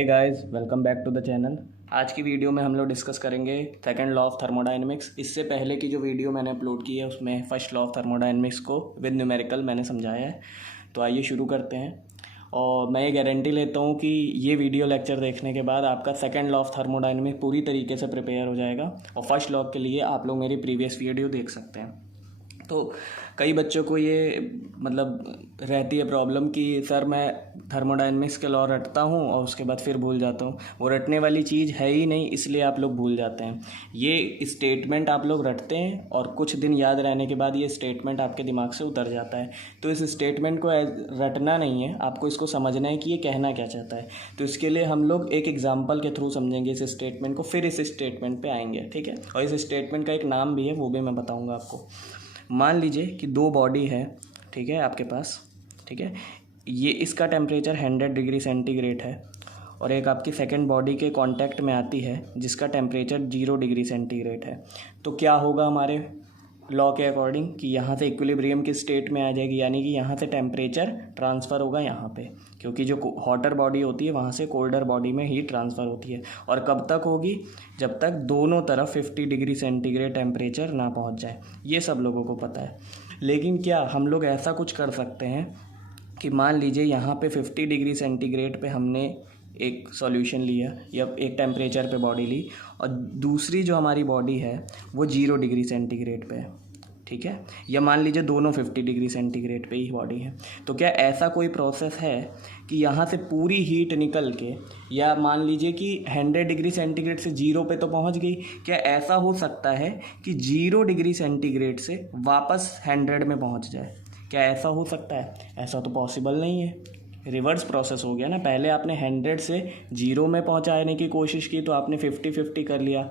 Hey guys, welcome back to the channel. आज की video में हम लोग डिस्कस करेंगे सेकंड लॉ ऑफ थर्मोडायनेमिक्स। इससे पहले की जो वीडियो मैंने अपलोड की है उसमें फर्स्ट लॉ ऑफ थर्मोडायनेमिक्स को विद न्यूमेरिकल मैंने समझाया है। तो आइए शुरू करते हैं। और मैं ये गारंटी लेता हूँ कि ये वीडियो लेक्चर देखने के बाद आपका सेकंड लॉ ऑफ थर्मोडायनेमिक्स पूरी तरीके से प्रिपेयर हो जाएगा और फर्स्ट लॉ के लिए आप लोग मेरी प्रीवियस वीडियो देख सकते हैं। तो कई बच्चों को ये रहती है प्रॉब्लम कि सर मैं थर्मोडायनेमिक्स के लॉ रटता हूँ और उसके बाद फिर भूल जाता हूँ। वो रटने वाली चीज़ है ही नहीं, इसलिए आप लोग भूल जाते हैं। ये स्टेटमेंट आप लोग रटते हैं और कुछ दिन याद रहने के बाद ये स्टेटमेंट आपके दिमाग से उतर जाता है। तो इस स्टेटमेंट को रटना नहीं है, आपको इसको समझना है कि ये कहना क्या चाहता है। तो इसके लिए हम लोग एक एग्जाम्पल के थ्रू समझेंगे इस स्टेटमेंट को, फिर इस स्टेटमेंट पर आएंगे, ठीक है। और इस स्टेटमेंट का एक नाम भी है, वो भी मैं बताऊँगा आपको। मान लीजिए कि दो बॉडी है, ठीक है, आपके पास, ठीक है। ये इसका टेम्परेचर 100 डिग्री सेंटीग्रेड है और एक आपकी सेकंड बॉडी के कांटेक्ट में आती है जिसका टेम्परेचर 0 डिग्री सेंटीग्रेड है। तो क्या होगा हमारे लॉ के अकॉर्डिंग कि यहाँ से इक्विलिब्रियम की स्टेट में आ जाएगी, यानी कि यहाँ से टेम्परेचर ट्रांसफ़र होगा यहाँ पे, क्योंकि जो हॉटर बॉडी होती है वहाँ से कोल्डर बॉडी में हीट ट्रांसफ़र होती है। और कब तक होगी? जब तक दोनों तरफ 50 डिग्री सेंटीग्रेड टेम्परेचर ना पहुँच जाए। ये सब लोगों को पता है। लेकिन क्या हम लोग ऐसा कुछ कर सकते हैं कि मान लीजिए यहाँ पे 50 डिग्री सेंटीग्रेड पे हमने एक सॉल्यूशन लिया या एक टेम्परेचर पे बॉडी ली और दूसरी जो हमारी बॉडी है वो 0 डिग्री सेंटीग्रेड पे है, ठीक है। या मान लीजिए दोनों 50 डिग्री सेंटीग्रेड पे ही बॉडी है। तो क्या ऐसा कोई प्रोसेस है कि यहाँ से पूरी हीट निकल के, या मान लीजिए कि 100 डिग्री सेंटीग्रेड से 0 पे तो पहुँच गई, क्या ऐसा हो सकता है कि 0 डिग्री सेंटीग्रेड से वापस 100 में पहुँच जाए? क्या ऐसा हो सकता है? ऐसा तो पॉसिबल नहीं है। रिवर्स प्रोसेस हो गया ना। पहले आपने 100 से 0 में पहुंचाने की कोशिश की तो आपने 50-50 कर लिया,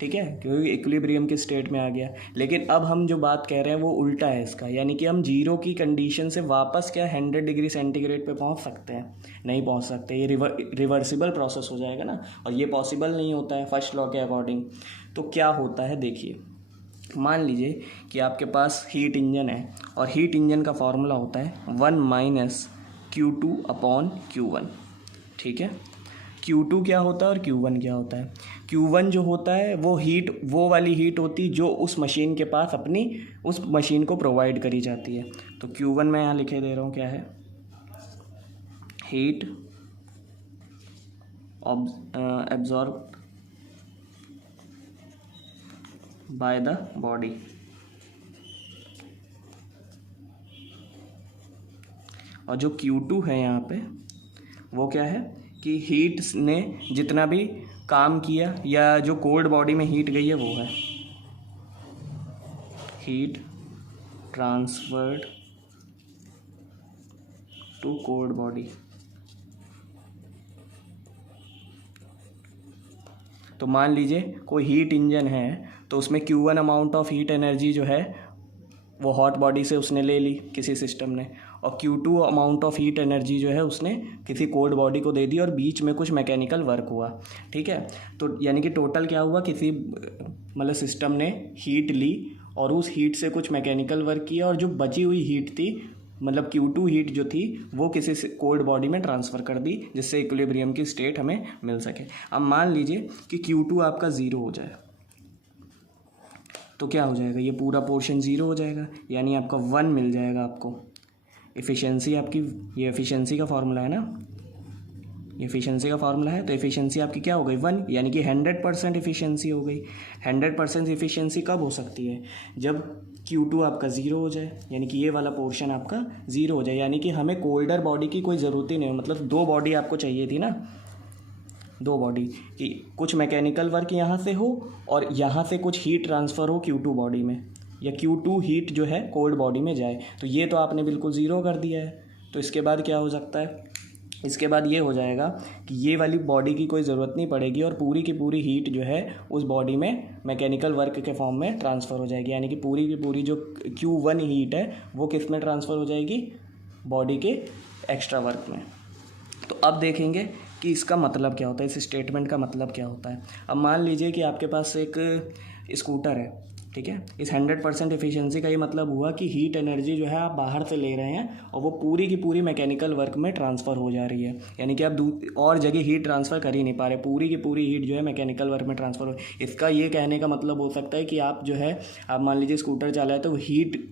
ठीक है, क्योंकि इक्विलिब्रियम की स्टेट में आ गया। लेकिन अब हम जो बात कह रहे हैं वो उल्टा है इसका, यानी कि हम 0 की कंडीशन से वापस क्या 100 डिग्री सेंटीग्रेड पे पहुंच सकते हैं? नहीं पहुंच सकते। ये रिवर्सिबल प्रोसेस हो जाएगा ना, और ये पॉसिबल नहीं होता है फर्स्ट लॉ के अकॉर्डिंग। तो क्या होता है देखिए, मान लीजिए कि आपके पास हीट इंजन है और हीट इंजन का फॉर्मूला होता है 1 - Q2/Q1, ठीक है। Q2 क्या होता है और Q1 क्या होता है? Q1 जो होता है वो हीट, वो वाली हीट होती है जो उस मशीन के पास अपनी उस मशीन को प्रोवाइड करी जाती है। तो Q1 मैं यहाँ लिखे दे रहा हूँ, क्या है? Heat absorb by the body. और जो Q2 है यहाँ पे वो क्या है कि हीट ने जितना भी काम किया या जो कोल्ड बॉडी में हीट गई है वो है heat transferred to cold body. तो मान लीजिए कोई हीट इंजन है तो उसमें Q1 amount of heat energy जो है वो हॉट बॉडी से उसने ले ली किसी सिस्टम ने, और Q2 amount of heat energy जो है उसने किसी कोल्ड बॉडी को दे दी, और बीच में कुछ मैकेनिकल वर्क हुआ, ठीक है। तो यानी कि टोटल क्या हुआ, किसी सिस्टम ने हीट ली और उस हीट से कुछ मैकेनिकल वर्क किया, और जो बची हुई हीट थी Q2 हीट जो थी वो किसी कोल्ड बॉडी में ट्रांसफ़र कर दी, जिससे इक्विलिब्रियम की स्टेट हमें मिल सके। अब मान लीजिए कि Q2 आपका 0 हो जाए तो क्या हो जाएगा? ये पूरा पोर्शन 0 हो जाएगा, यानी आपका 1 मिल जाएगा आपको। एफिशिएंसी आपकी, ये एफिशिएंसी का फार्मूला है ना, ये एफिशिएंसी का फार्मूला है, तो एफिशिएंसी आपकी क्या हो गई? 1, यानी कि 100% एफिशिएंसी हो गई। 100% एफिशिएंसी कब हो सकती है? जब Q2 आपका 0 हो जाए, यानी कि ये वाला पोर्शन आपका 0 हो जाए, यानी कि हमें कोल्डर बॉडी की कोई ज़रूरत ही नहीं हो। दो बॉडी आपको चाहिए थी ना, दो बॉडी कि कुछ मैकेनिकल वर्क यहाँ से हो और यहाँ से कुछ हीट ट्रांसफ़र हो Q2 बॉडी में, या Q2 हीट जो है कोल्ड बॉडी में जाए। तो ये तो आपने बिल्कुल 0 कर दिया है। तो इसके बाद क्या हो सकता है? इसके बाद ये हो जाएगा कि ये वाली बॉडी की कोई ज़रूरत नहीं पड़ेगी और पूरी की पूरी हीट जो है उस बॉडी में मैकेनिकल वर्क के फॉर्म में ट्रांसफ़र हो जाएगी, यानी कि पूरी की पूरी जो Q1 हीट है वो किस में ट्रांसफ़र हो जाएगी? बॉडी के एक्स्ट्रा वर्क में। तो अब देखेंगे कि इसका मतलब क्या होता है, इस स्टेटमेंट का मतलब क्या होता है। अब मान लीजिए कि आपके पास एक स्कूटर है, ठीक है। इस 100% एफिशिएंसी का ये मतलब हुआ कि हीट एनर्जी जो है आप बाहर से ले रहे हैं और वो पूरी की पूरी मैकेनिकल वर्क में ट्रांसफ़र हो जा रही है, यानी कि आप और जगह हीट ट्रांसफ़र कर ही नहीं पा रहे, पूरी की पूरी हीट जो है मैकेनिकल वर्क में ट्रांसफ़र हो। इसका ये कहने का मतलब हो सकता है कि आप जो है, आप मान लीजिए स्कूटर चलाए तो हीट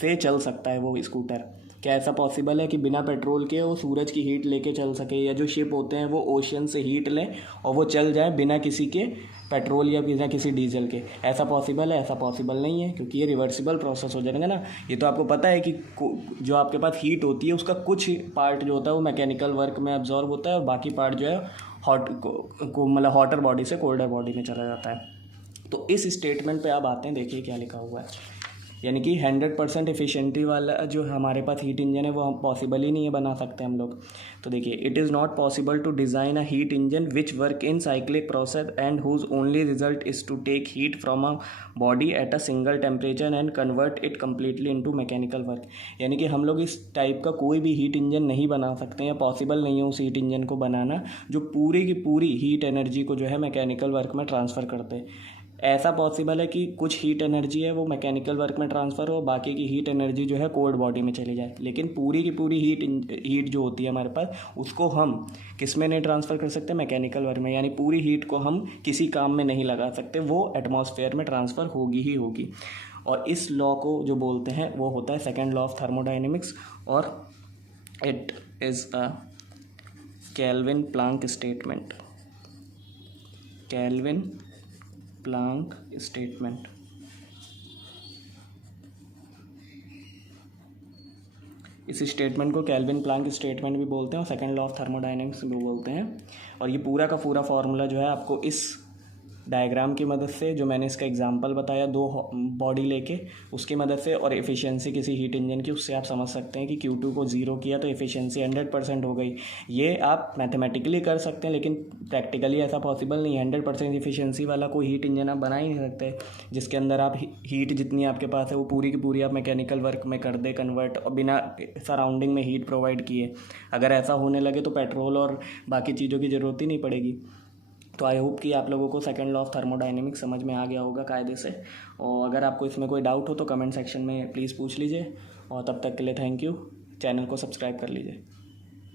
से चल सकता है वो स्कूटर। क्या ऐसा पॉसिबल है कि बिना पेट्रोल के वो सूरज की हीट लेके चल सके, या जो शिप होते हैं वो ओशन से हीट लें और वो चल जाए बिना किसी के पेट्रोल या बिना किसी डीजल के? ऐसा पॉसिबल है? ऐसा पॉसिबल नहीं है, क्योंकि ये रिवर्सिबल प्रोसेस हो जाएगा ना। ये तो आपको पता है कि जो आपके पास हीट होती है उसका कुछ पार्ट जो होता है वो मैकेनिकल वर्क में अब्जॉर्ब होता है और बाकी पार्ट जो है मतलब हॉटर बॉडी से कोल्डर बॉडी में चला जाता है। तो इस स्टेटमेंट पे आप आते हैं, देखिए क्या लिखा हुआ है, यानी कि 100% एफिशिएंटी वाला जो हमारे पास हीट इंजन है वो हम पॉसिबल ही नहीं है बना सकते हम लोग। तो देखिए, it is not possible to design a heat engine which work in cyclic process and whose only result is to take heat from a body at a single temperature and convert it completely into mechanical work. यानी कि हम लोग इस type का कोई भी heat engine नहीं बना सकते या पॉसिबल नहीं है उस हीट इंजन को बनाना जो पूरी की पूरी हीट एनर्जी को जो है मैकेनिकल वर्क में ट्रांसफ़र करते। ऐसा पॉसिबल है कि कुछ हीट एनर्जी है वो मैकेनिकल वर्क में ट्रांसफ़र हो, बाकी की हीट एनर्जी जो है कोल्ड बॉडी में चली जाए, लेकिन पूरी की पूरी हीट जो होती है हमारे पास उसको हम किस में नहीं ट्रांसफ़र कर सकते? मैकेनिकल वर्क में। यानी पूरी हीट को हम किसी काम में नहीं लगा सकते, वो एटमॉस्फेयर में ट्रांसफ़र होगी ही होगी। और इस लॉ को जो बोलते हैं वो होता है सेकेंड लॉ ऑफ थर्मोडाइनमिक्स, और it is a kelvin Planck statement. Kelvin Planck statement. इस स्टेटमेंट को केल्विन प्लांक स्टेटमेंट भी बोलते हैं और सेकंड लॉ ऑफ थर्मोडायनेमिक्स भी बोलते हैं। और ये पूरा का पूरा फॉर्मूला जो है आपको इस डायग्राम की मदद से, जो मैंने इसका एग्जांपल बताया 2 बॉडी लेके, उसकी मदद से, और एफिशिएंसी किसी हीट इंजन की, उससे आप समझ सकते हैं कि Q2 को 0 किया तो एफिशिएंसी 100% हो गई। ये आप मैथमेटिकली कर सकते हैं, लेकिन प्रैक्टिकली ऐसा पॉसिबल नहीं है। 100% एफिशिएंसी वाला कोई हीट इंजन आप बना ही नहीं सकते जिसके अंदर आप हीट जितनी आपके पास है वो पूरी की पूरी आप मैकेनिकल वर्क में कर दे कन्वर्ट, और बिना सराउंडिंग में हीट प्रोवाइड किए। अगर ऐसा होने लगे तो पेट्रोल और बाकी चीज़ों की ज़रूरत ही नहीं पड़ेगी। तो आई होप कि आप लोगों को सेकंड लॉ ऑफ थर्मोडायनेमिक्स समझ में आ गया होगा कायदे से। और अगर आपको इसमें कोई डाउट हो तो कमेंट सेक्शन में प्लीज़ पूछ लीजिए। और तब तक के लिए थैंक यू। चैनल को सब्सक्राइब कर लीजिए।